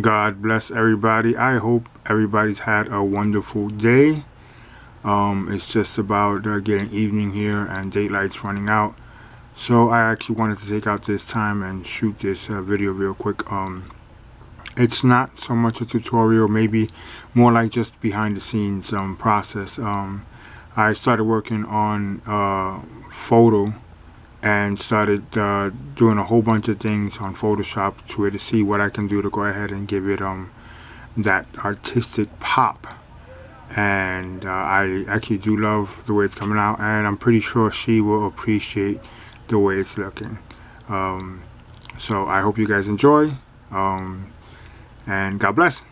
God bless everybody. I hope everybody's had a wonderful day. It's just about getting evening here and daylight's running out. So I actually wanted to take out this time and shoot this video real quick. It's not so much a tutorial, maybe more like just behind the scenes process. I started working on photo and started doing a whole bunch of things on Photoshop to see what I can do to go ahead and give it that artistic pop. And I actually do love the way it's coming out, and I'm pretty sure she will appreciate the way it's looking. Um, so I hope you guys enjoy, and God bless.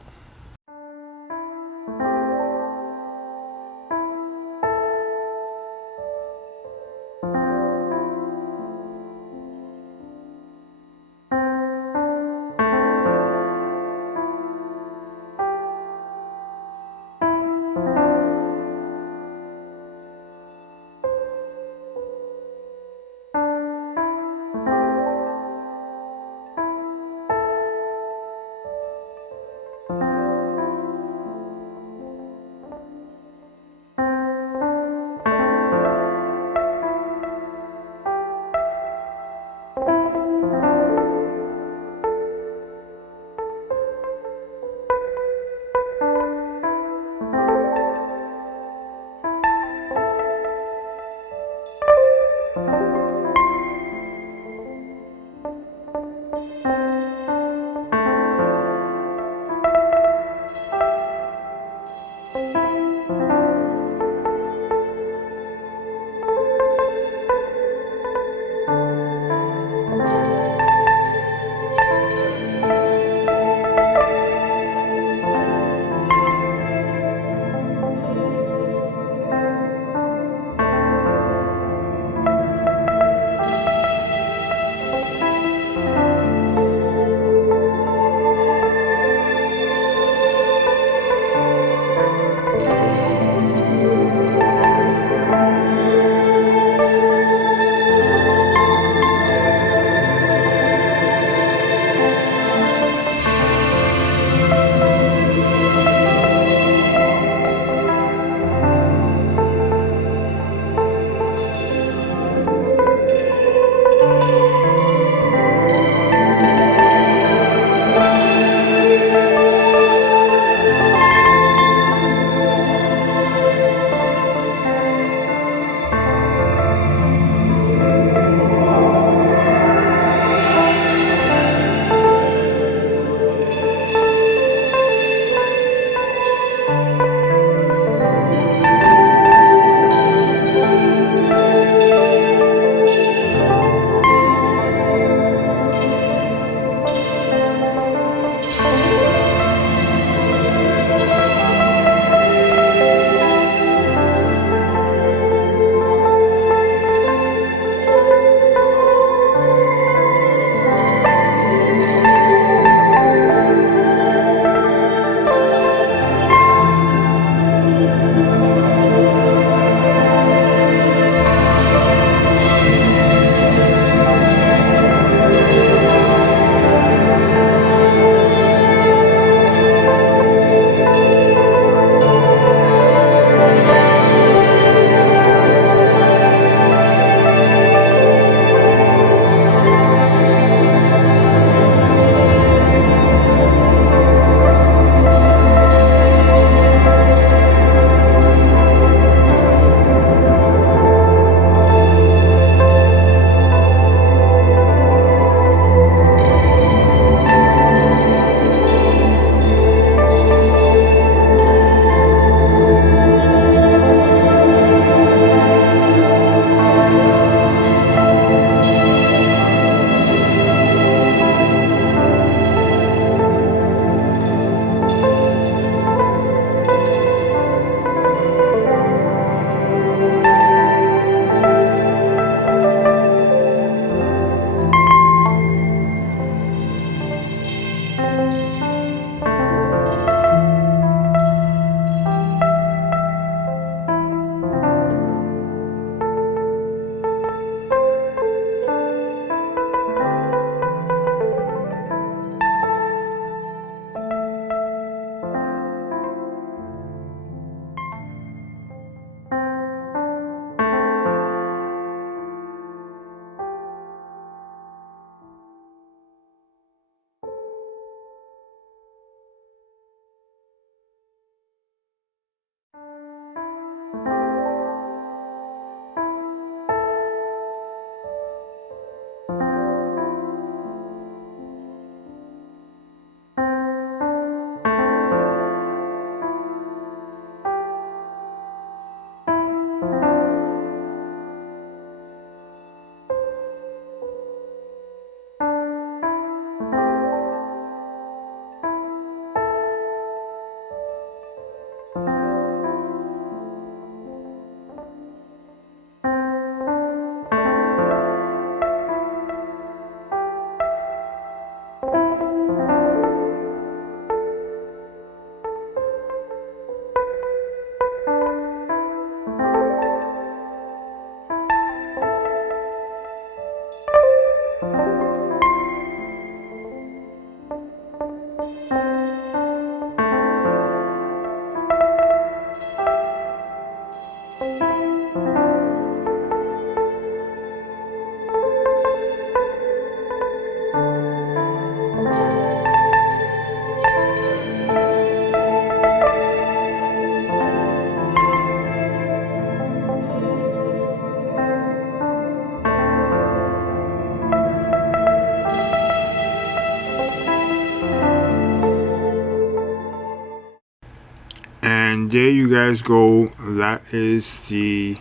And there you guys go. That is the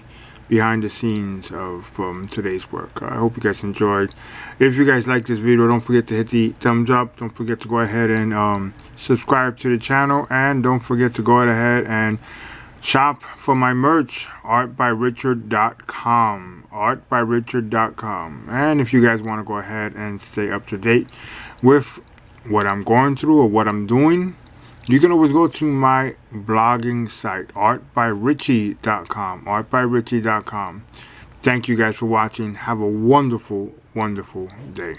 behind the scenes of today's work. I hope you guys enjoyed. If you guys like this video, don't forget to hit the thumbs up. Don't forget to go ahead and subscribe to the channel, and don't forget to go ahead and shop for my merch, artbyrichard.com, artbyrichard.com. And if you guys want to go ahead and stay up to date with what I'm going through or what I'm doing, you can always go to my blogging site, artbyrichie.com, artbyrichie.com. Thank you guys for watching. Have a wonderful, wonderful day.